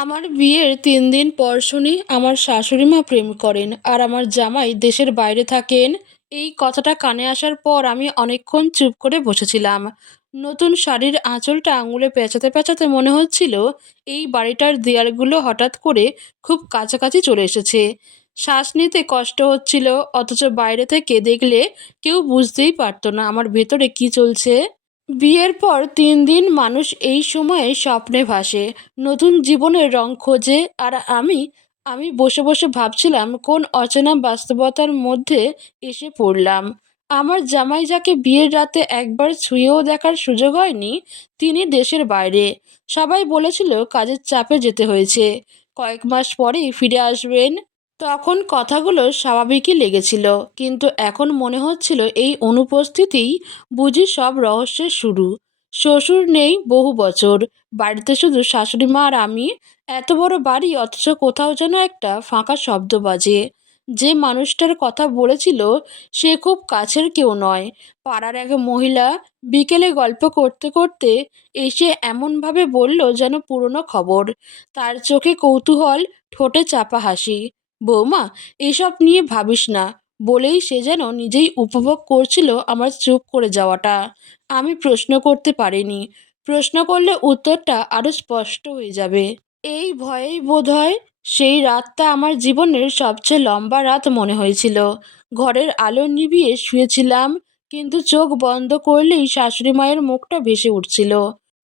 আমার বিয়ের ৩ দিন পর শুনি আমার শাশুড়ি মা প্রেম করেন আর আমার জামাই দেশের বাইরে থাকেন। এই কথাটা কানে আসার পর আমি অনেকক্ষণ চুপ করে বসেছিলাম। নতুন শাড়ির আঁচলটা আঙুলে পেঁচাতে পেঁচাতে মনে হচ্ছিল এই বাড়িটার দেয়ালগুলো হঠাৎ করে খুব কাছাকাছি চলে এসেছে। শ্বাস নিতে কষ্ট হচ্ছিল, অথচ বাইরে থেকে দেখলে কেউ বুঝতেই পারতো না আমার ভেতরে কি চলছে। বিয়ের পর ৩ দিন মানুষ এই সময়ে স্বপ্নে ভাসে, নতুন জীবনের রং খোঁজে, আর আমি বসে বসে ভাবছিলাম কোন অচেনা বাস্তবতার মধ্যে এসে পড়লাম। আমার জামাই, যাকে বিয়ের রাতে একবার ছুঁয়েও দেখার সুযোগ হয়নি, তিনি দেশের বাইরে। সবাই বলেছিল কাজের চাপে যেতে হয়েছে, কয়েক মাস পরেই ফিরে আসবেন। তখন কথাগুলো স্বাভাবিকই লেগেছিল, কিন্তু এখন মনে হচ্ছিল এই অনুপস্থিতিই বুঝি সব রহস্যের শুরু। শ্বশুর নেই বহু বছর, বাড়িতে শুধু শাশুড়ি মা আর আমি। এত বড় বাড়ি, অথচ কোথাও যেন একটা ফাঁকা শব্দ বাজে। যে মানুষটার কথা বলেছিল সে খুব কাছের কেউ নয়, পাড়ার এক মহিলা। বিকেলে গল্প করতে করতে এসে এমনভাবে বলল যেন পুরনো খবর। তার চোখে কৌতূহল, ঠোঁটে চাপা হাসি। বৌমা, এসব নিয়ে ভাবিস না, বলেই সে যেন নিজেই উপভোগ করছিল আমার চুপ করে যাওয়াটা। আমি প্রশ্ন করতে পারিনি। প্রশ্ন করলে উত্তরটা আরও স্পষ্ট হয়ে যাবে। এই ভয়েই বোধহয় সেই রাতটা আমার জীবনের সবচেয়ে লম্বা রাত মনে হয়েছিল। ঘরের আলো নিভিয়ে শুয়েছিলাম, কিন্তু চোখ বন্ধ করলেই শাশুড়ি মায়ের মুখটা ভেসে উঠছিল।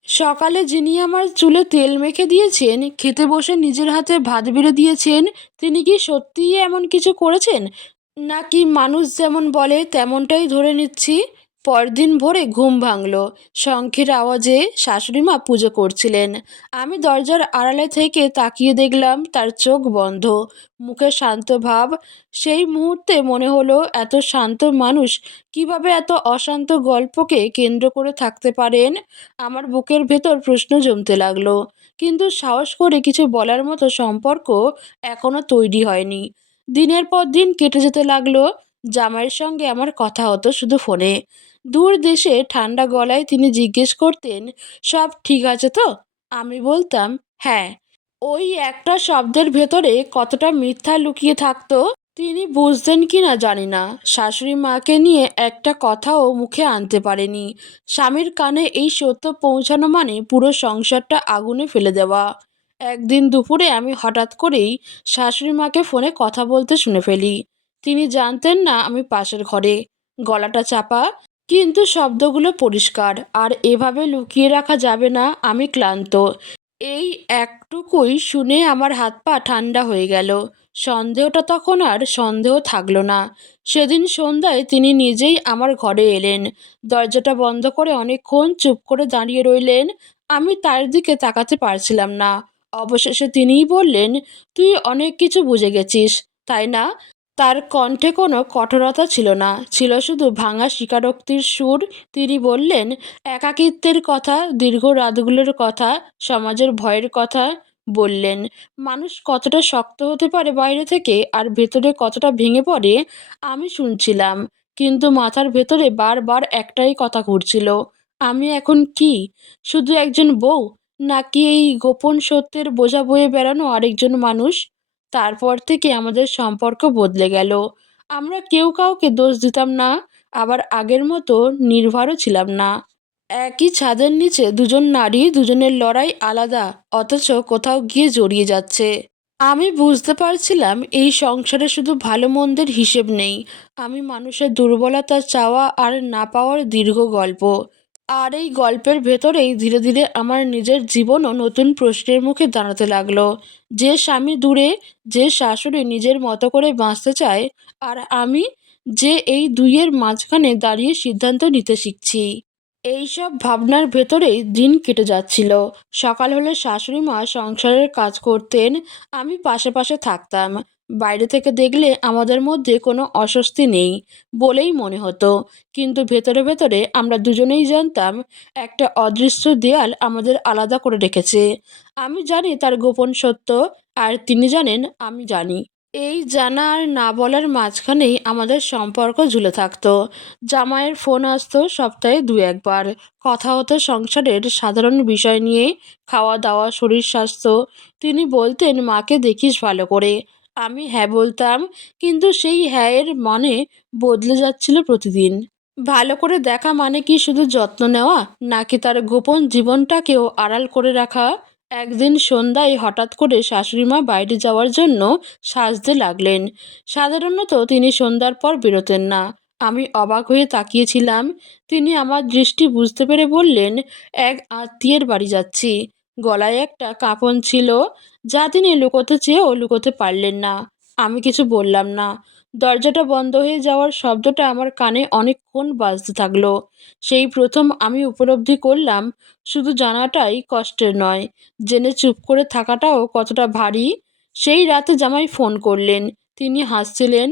সকালে যিনি আমার চুলে তেল মেখে দিয়েছেন, খেতে বসে নিজের হাতে ভাত বেড়ে দিয়েছেন, তিনি কি সত্যিই এমন কিছু করেছেন, নাকি মানুষ যেমন বলে তেমনটাই ধরে নিচ্ছি? পরদিন ভোরে ঘুম ভাঙল শঙ্খের আওয়াজে। শাশুড়ি মা পুজো করছিলেন। আমি দরজার আড়ালে থেকে তাকিয়ে দেখলাম তার চোখ বন্ধ, মুখে শান্ত ভাব। সেই মুহূর্তে মনে হলো এত শান্ত মানুষ কিভাবে এত অশান্ত গল্পকে কেন্দ্র করে থাকতে পারেন। আমার বুকের ভেতর প্রশ্ন জমতে লাগলো, কিন্তু সাহস করে কিছু বলার মতো সম্পর্ক এখনো তৈরি হয়নি। দিনের পর দিন কেটে যেতে লাগলো। জামাইয়ের সঙ্গে আমার কথা হতো শুধু ফোনে। দূর দেশে ঠান্ডা গলায় তিনি জিজ্ঞেস করতেন, সব ঠিক আছে তো? আমি বলতাম হ্যাঁ। ওই একটা শব্দের ভেতরে কতটা মিথ্যা লুকিয়ে থাকতো তিনি বুঝতেন কি না জানি না। শাশুড়ি মাকে নিয়ে একটা কথাও মুখে আনতে পারেনি। স্বামীর কানে এই সত্য পৌঁছানো মানে পুরো সংসারটা আগুনে ফেলে দেওয়া। একদিন দুপুরে আমি হঠাৎ করেই শাশুড়ি মাকে ফোনে কথা বলতে শুনে ফেলি। তিনি জানতেন না আমি পাশের ঘরে। গলাটা চাপা, কিন্তু শব্দগুলো পরিষ্কার। আর এভাবে লুকিয়ে রাখা যাবে না, আমি ক্লান্ত। এই একটুকুই শুনে আমার হাত পা ঠান্ডা হয়ে গেল। সন্দেহটা তখন আর সন্দেহ থাকলো না। সেদিন সন্ধ্যায় তিনি নিজেই আমার ঘরে এলেন। দরজাটা বন্ধ করে অনেকক্ষণ চুপ করে দাঁড়িয়ে রইলেন। আমি তার দিকে তাকাতে পারছিলাম না। অবশেষে তিনিই বললেন, তুই অনেক কিছু বুঝে গেছিস, তাই না? তার কণ্ঠে কোনো কঠোরতা ছিল না, ছিল শুধু ভাঙা স্বীকারোক্তির সুর। তিনি বললেন, একাকিত্বের কথা, দীর্ঘ রাতগুলোর কথা, সমাজের ভয়ের কথা বললেন। মানুষ কতটা শক্ত হতে পারে বাইরে থেকে, আর ভেতরে কতটা ভেঙে পড়ে। আমি শুনছিলাম, কিন্তু মাথার ভেতরে বারবার একটাই কথা ঘুরছিল, আমি এখন কি? শুধু একজন বউ, নাকি এই গোপন সত্যের বোঝা বয়ে বেড়ানো আরেকজন মানুষ? তারপর থেকে আমাদের সম্পর্ক বদলে গেল। আমরা কেউ কাউকে দোষ দিতাম না, আবার আগের মতো নির্ভরও ছিলাম না। একই ছাদের নিচে দুজন নারী, দুজনের লড়াই আলাদা, অথচ কোথাও গিয়ে জড়িয়ে যাচ্ছে। আমি বুঝতে পারছিলাম এই সংসারে শুধু ভালো মন্দের হিসেব নেই, আমি মানুষের দুর্বলতা, চাওয়া আর না পাওয়ার দীর্ঘ গল্প। আর এই গল্পের ভেতরেই ধীরে ধীরে আমার নিজের জীবনও নতুন প্রশ্নের মুখে দাঁড়াতে লাগলো। যে স্বামী দূরে, যে শাশুড়ি নিজের মতো করে বাঁচতে চায়, আর আমি, যে এই দুইয়ের মাঝখানে দাঁড়িয়ে সিদ্ধান্ত নিতে শিখছি। এইসব ভাবনার ভেতরেই দিন কেটে যাচ্ছিল। সকাল হলে শাশুড়ি মা সংসারের কাজ করতেন, আমি পাশে পাশে থাকতাম। বাইরে থেকে দেখলে আমাদের মধ্যে কোনো অস্বস্তি নেই বলেই মনে হতো, কিন্তু ভেতরে ভেতরে আমরা দুজনেই জানতাম একটা অদৃশ্য দেয়াল আমাদের আলাদা করে রেখেছে। আমি জানি তার গোপন সত্য, আর তিনি জানেন আমি জানি। এই জানা আর না বলার মাঝখানেই আমাদের সম্পর্ক ঝুলে থাকতো। জামাইয়ের ফোন আসতো সপ্তাহে দু একবার। কথা হতো সংসারের সাধারণ বিষয় নিয়ে, খাওয়া দাওয়া, শরীর স্বাস্থ্য। তিনি বলতেন, মাকে দেখিস ভালো করে। আমি হ্যাঁ বলতাম, কিন্তু সেই হ্যাঁ এর মানে বদলে যাচ্ছিল প্রতিদিন। ভালো করে দেখা মানে কি শুধু যত্ন নেওয়া, নাকি তার গোপন জীবনটাকেও আড়াল করে রাখা? একদিন সন্ধ্যায় হঠাৎ করে শাশুড়িমা বাইরে যাওয়ার জন্য সাজতে লাগলেন। সাধারণত তিনি সন্ধ্যার পর বেরোতেন না। আমি অবাক হয়ে তাকিয়েছিলাম। তিনি আমার দৃষ্টি বুঝতে পেরে বললেন, এক আত্মীয়ের বাড়ি যাচ্ছি। গলায় একটা কাঁপন ছিল, যা তিনি লুকোতে চেয়েও লুকোতে পারলেন না। আমি কিছু বললাম না। দরজাটা বন্ধ হয়ে যাওয়ার শব্দটা আমার কানে অনেকক্ষণ বাজতে থাকলো। সেই প্রথম আমি উপলব্ধি করলাম, শুধু জানাটাই কষ্টের নয়, জেনে চুপ করে থাকাটাও কতটা ভারী। সেই রাতে জামাই ফোন করলেন। তিনি হাসছিলেন,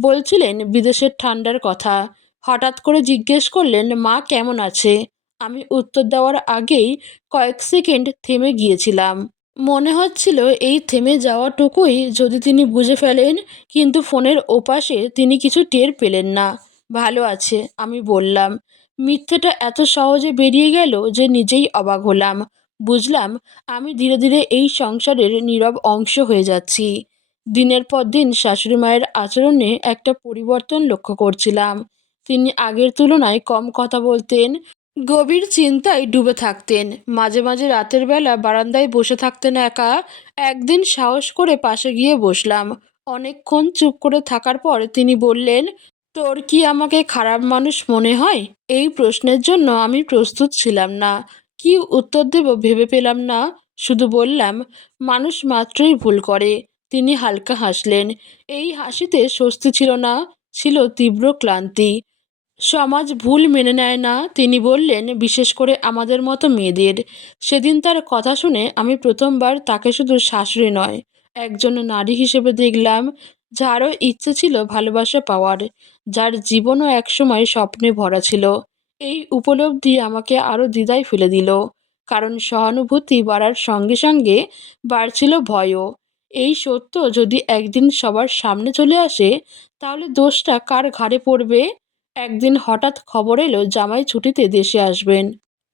বলছিলেন বিদেশের ঠান্ডার কথা। হঠাৎ করে জিজ্ঞেস করলেন, মা কেমন আছে? আমি উত্তর দেওয়ার আগেই কয়েক সেকেন্ড থেমে গিয়েছিলাম। মনে হচ্ছিল এই থেমে যাওয়াটুকুই যদি তিনি বুঝে ফেলেন, কিন্তু ফোনের ওপাশে তিনি কিছু টের পেলেন না। ভালো আছে, আমি বললাম। মিথ্যেটা এত সহজে বেরিয়ে গেল যে নিজেই অবাক হলাম। বুঝলাম আমি ধীরে ধীরে এই সংসারের নীরব অংশ হয়ে যাচ্ছি। দিনের পর দিন শাশুড়ি মায়ের আচরণে একটা পরিবর্তন লক্ষ্য করছিলাম। তিনি আগের তুলনায় কম কথা বলতেন, গভীর চিন্তায় ডুবে থাকতেন। মাঝে মাঝে রাতের বেলা বারান্দায় বসে থাকতেন একা। একদিন সাহস করে পাশে গিয়ে বসলাম। অনেকক্ষণ চুপ করে থাকার পর তিনি বললেন, তোর কি আমাকে খারাপ মানুষ মনে হয়? এই প্রশ্নের জন্য আমি প্রস্তুত ছিলাম না। কি উত্তর দেব ভেবে পেলাম না। শুধু বললাম, মানুষ মাত্রই ভুল করে। তিনি হালকা হাসলেন। এই হাসিতে স্বস্তি ছিল না, ছিল তীব্র ক্লান্তি। সমাজ ভুল মেনে নেয় না, তিনি বললেন, বিশেষ করে আমাদের মতো মেয়েদের। সেদিন তার কথা শুনে আমি প্রথমবার তাকে শুধু শাশুড়ি নয়, একজন নারী হিসেবে দেখলাম, যারও ইচ্ছে ছিল ভালোবাসা পাওয়ার, যার জীবনও একসময় স্বপ্নে ভরা ছিল। এই উপলব্ধি আমাকে আরও দ্বিধায় ফেলে দিল, কারণ সহানুভূতি বাড়ার সঙ্গে সঙ্গে বাড়ছিল ভয়ও। এই সত্য যদি একদিন সবার সামনে চলে আসে, তাহলে দোষটা কার ঘাড়ে পড়বে? একদিন হঠাৎ খবর এলো জামাই ছুটিতে দেশে আসবেন।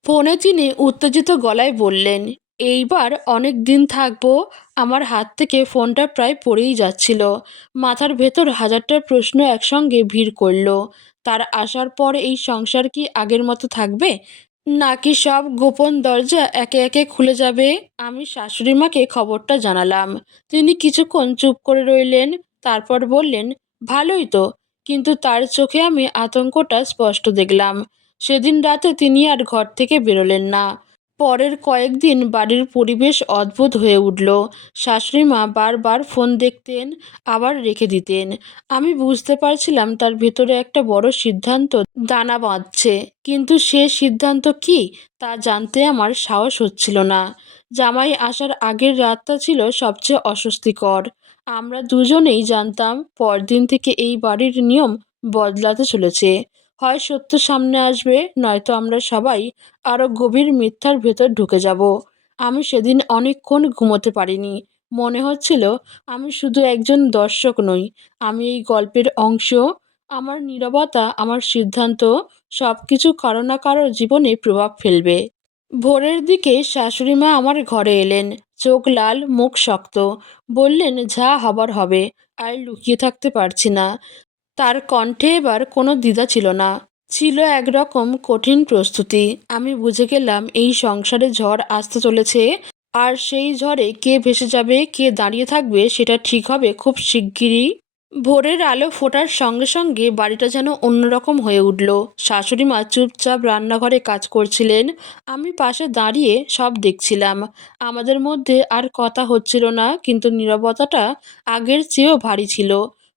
ফোনে তিনি উত্তেজিত গলায় বললেন, এইবার অনেক দিন থাকবো। আমার হাত থেকে ফোনটা প্রায় পড়েই যাচ্ছিল। মাথার ভেতর হাজারটা প্রশ্ন একসঙ্গে ভিড় করল। তার আসার পর এই সংসার কি আগের মতো থাকবে, নাকি সব গোপন দরজা একে একে খুলে যাবে? আমি শাশুড়ি মাকে খবরটা জানালাম। তিনি কিছুক্ষণ চুপ করে রইলেন, তারপর বললেন, ভালোই তো। কিন্তু তার চোখে আমি আতঙ্কটা স্পষ্ট দেখলাম। সেদিন রাতে তিনি আর ঘর থেকে বেরোলেন না। পরের কয়েকদিন বাড়ির পরিবেশ অদ্ভুত হয়ে উঠল। শাশুড়িমা বারবার ফোন দেখতেন, আবার রেখে দিতেন। আমি বুঝতে পারছিলাম তার ভেতরে একটা বড় সিদ্ধান্ত দানা বাঁধছে, কিন্তু সে সিদ্ধান্ত কি তা জানতে আমার সাহস হচ্ছিল না। জামাই আসার আগের রাতটা ছিল সবচেয়ে অস্বস্তিকর। আমরা দুজনেই জানতাম পরদিন থেকে এই বাড়ির নিয়ম বদলাতে চলেছে। হয় সত্য সামনে আসবে, নয়তো আমরা সবাই আরও গভীর মিথ্যার ভেতর ঢুকে যাব। আমি সেদিন অনেকক্ষণ ঘুমোতে পারিনি। মনে হচ্ছিল আমি শুধু একজন দর্শক নই, আমি এই গল্পের অংশ। আমার নীরবতা, আমার সিদ্ধান্ত, সব কিছু কারো না কারো জীবনে প্রভাব ফেলবে। ভোরের দিকে শাশুড়িমা আমার ঘরে এলেন। চোখ লাল, মুখ শক্ত। বললেন, যা হবার হবে, আর লুকিয়ে থাকতে পারছি না। তার কণ্ঠে এবার কোনো দ্বিধা ছিল না, ছিল একরকম কঠিন প্রস্তুতি। আমি বুঝে গেলাম এই সংসারে ঝড় আসতে চলেছে, আর সেই ঝড়ে কে ভেসে যাবে, কে দাঁড়িয়ে থাকবে, সেটা ঠিক হবে খুব শিগগিরই। ভোরের আলো ফোটার সঙ্গে সঙ্গে বাড়িটা যেন অন্যরকম হয়ে উঠল। শাশুড়ি মা চুপচাপ রান্নাঘরে কাজ করছিলেন, আমি পাশে দাঁড়িয়ে সব দেখছিলাম। আমাদের মধ্যে আর কথা হচ্ছিল না, কিন্তু নীরবতাটা আগের চেয়েও ভারী ছিল।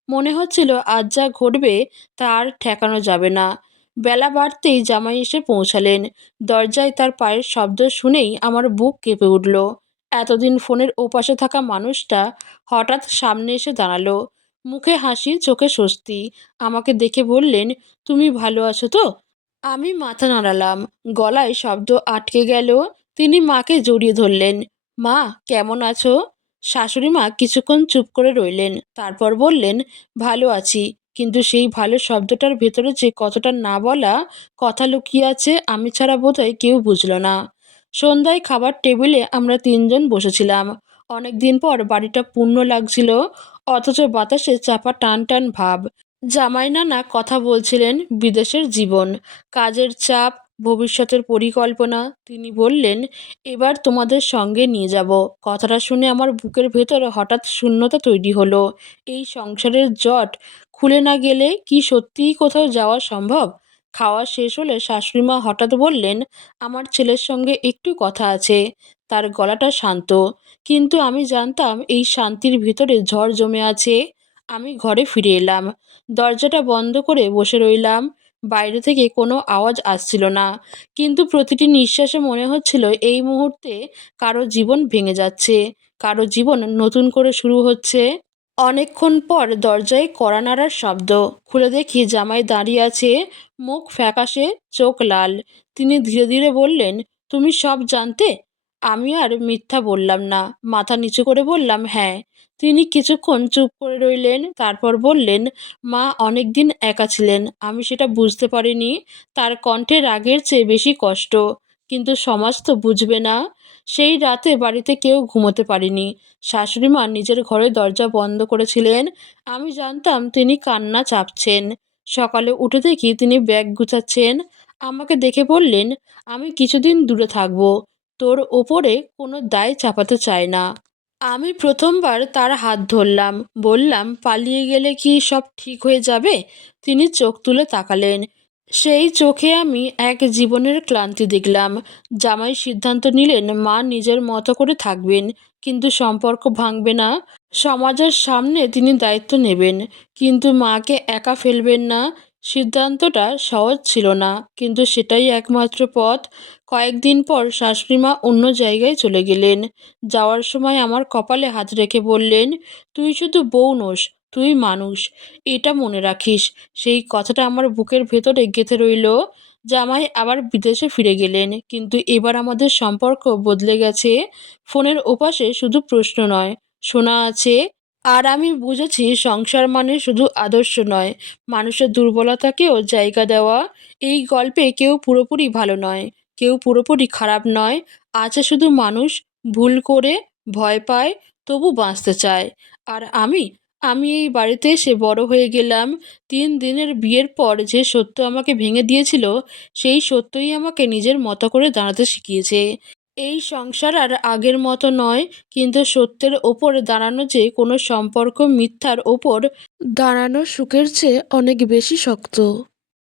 মনে হচ্ছিল আজ যা ঘটবে তা আর ঠেকানো যাবে না। বেলা বাড়তেই জামাই এসে পৌঁছালেন। দরজায় তার পায়ের শব্দ শুনেই আমার বুক কেঁপে উঠল। এতদিন ফোনের ওপাশে থাকা মানুষটা হঠাৎ সামনে এসে দাঁড়ালো। মুখে হাসি, চোখে স্বস্তি। আমাকে দেখে বললেন, তুমি ভালো আছো তো? আমি মাথা নাড়ালাম। গলায় শব্দ আটকে গেল। তিনি মাকে জড়িয়ে ধরলেন। মা, কেমন আছো? শাশুড়ি মা কিছুক্ষণ চুপ করে রইলেন, তারপর বললেন, ভালো আছি, কিন্তু সেই ভালো শব্দটার ভেতরে যে কতটা না বলা কথা লুকিয়ে আছে আমি ছাড়া বোধহয় কেউ বুঝল না। সন্ধ্যায় খাবার টেবিলে আমরা তিনজন বসেছিলাম। অনেকদিন পর বাড়িটা পূর্ণ লাগছিল, অথচ বাতাসে চাপা টান টান ভাব। জামাই নানা কথা বলছিলেন বিদেশের জীবন, কাজের চাপ, ভবিষ্যতের পরিকল্পনা। তিনি বললেন, এবার তোমাদের সঙ্গে নিয়ে যাব। কথাটা শুনে আমার বুকের ভেতরে হঠাৎ শূন্যতা তৈরি হলো। এই সংসারের জট খুলে না গেলে কি সত্যিই কোথাও যাওয়া সম্ভব? খাওয়া শেষ হলে শাশুড়িমা হঠাৎ বললেন, আমার ছেলের সঙ্গে একটু কথা আছে। তার গলাটা শান্ত, কিন্তু আমি জানতাম এই শান্তির ভিতরে ঝড় জমে আছে। আমি ঘরে ফিরে এলাম, দরজাটা বন্ধ করে বসে রইলাম। বাইরে থেকে কোনো আওয়াজ আসছিল না, কিন্তু প্রতিটি নিঃশ্বাসে মনে হচ্ছিল এই মুহূর্তে কারো জীবন ভেঙে যাচ্ছে, কারো জীবন নতুন করে শুরু হচ্ছে। অনেকক্ষণ পর দরজায় কড়া নাড়ার শব্দ। খুলে দেখি জামাই দাঁড়িয়ে আছে, মুখ ফ্যাকাশে, চোখ লাল। তিনি ধীরে ধীরে বললেন, তুমি সব জানতে? আমি আর মিথ্যা বললাম না, মাথা নিচু করে বললাম, হ্যাঁ। তিনি কিছুক্ষণ চুপ করে রইলেন, তারপর বললেন, মা অনেক দিন একা ছিলেন, আমি সেটা বুঝতে পারিনি। তার কণ্ঠে রাগের চেয়ে বেশি কষ্ট। কিন্তু সমাজ তো বুঝবে না। সেই রাতে বাড়িতে কেউ ঘুমোতে পারেনি। শাশুড়িমা নিজের ঘরে দরজা বন্ধ করেছিলেন। আমি জানতাম তিনি কান্না চাপছেন। সকালে উঠে দেখি তিনি ব্যাগ গুছাচ্ছেন। আমাকে দেখে বললেন, আমি কিছুদিন দূরে থাকব, তোর ওপরে কোনো দায় চাপাতে চাই না। আমি প্রথমবার তার হাত ধরলাম, বললাম, পালিয়ে গেলে কি সব ঠিক হয়ে যাবে? তিনি চোখ তুলে তাকালেন। সেই চোখে আমি এক জীবনের ক্লান্তি দেখলাম। জামাই সিদ্ধান্ত নিলেন, মা নিজের মতো করে থাকবেন, কিন্তু সম্পর্ক ভাঙবে না। সমাজের সামনে তিনি দায়িত্ব নেবেন, কিন্তু মাকে একা ফেলবেন না। সিদ্ধান্তটা সহজ ছিল না, কিন্তু সেটাই একমাত্র পথ। কয়েকদিন পর শাশুড়িমা অন্য জায়গায় চলে গেলেন। যাওয়ার সময় আমার কপালে হাত রেখে বললেন, তুই শুধু বউ নোস, তুই মানুষ, এটা মনে রাখিস। সেই কথাটা আমার বুকের ভেতরে গেঁথে রইল। জামাই আবার বিদেশে ফিরে গেলেন, কিন্তু এবার আমাদের সম্পর্ক বদলে গেছে। ফোনের ওপাশে শুধু প্রশ্ন নয়, শোনা আছে। আর আমি বুঝেছি সংসার মানে শুধু আদর্শ নয়, মানুষের দুর্বলতাকেও জায়গা দেওয়া। এই গল্পে কেউ পুরোপুরি ভালো নয়, কেউ পুরোপুরি খারাপ নয়। আছে শুধু মানুষ ভুল করে, ভয় পায়, তবু বাঁচতে চায়। আর আমি আমি এই বাড়িতে এসে বড় হয়ে গেলাম। 3 দিনের বিয়ের পর যে সত্য আমাকে ভেঙে দিয়েছিল, সেই সত্যই আমাকে নিজের মতো করে দাঁড়াতে শিখিয়েছে। এই সংসার আর আগের মতো নয়, কিন্তু সত্যের ওপর দাঁড়ানো যে কোনো সম্পর্ক মিথ্যার ওপর দাঁড়ানো সুখের চেয়ে অনেক বেশি শক্ত।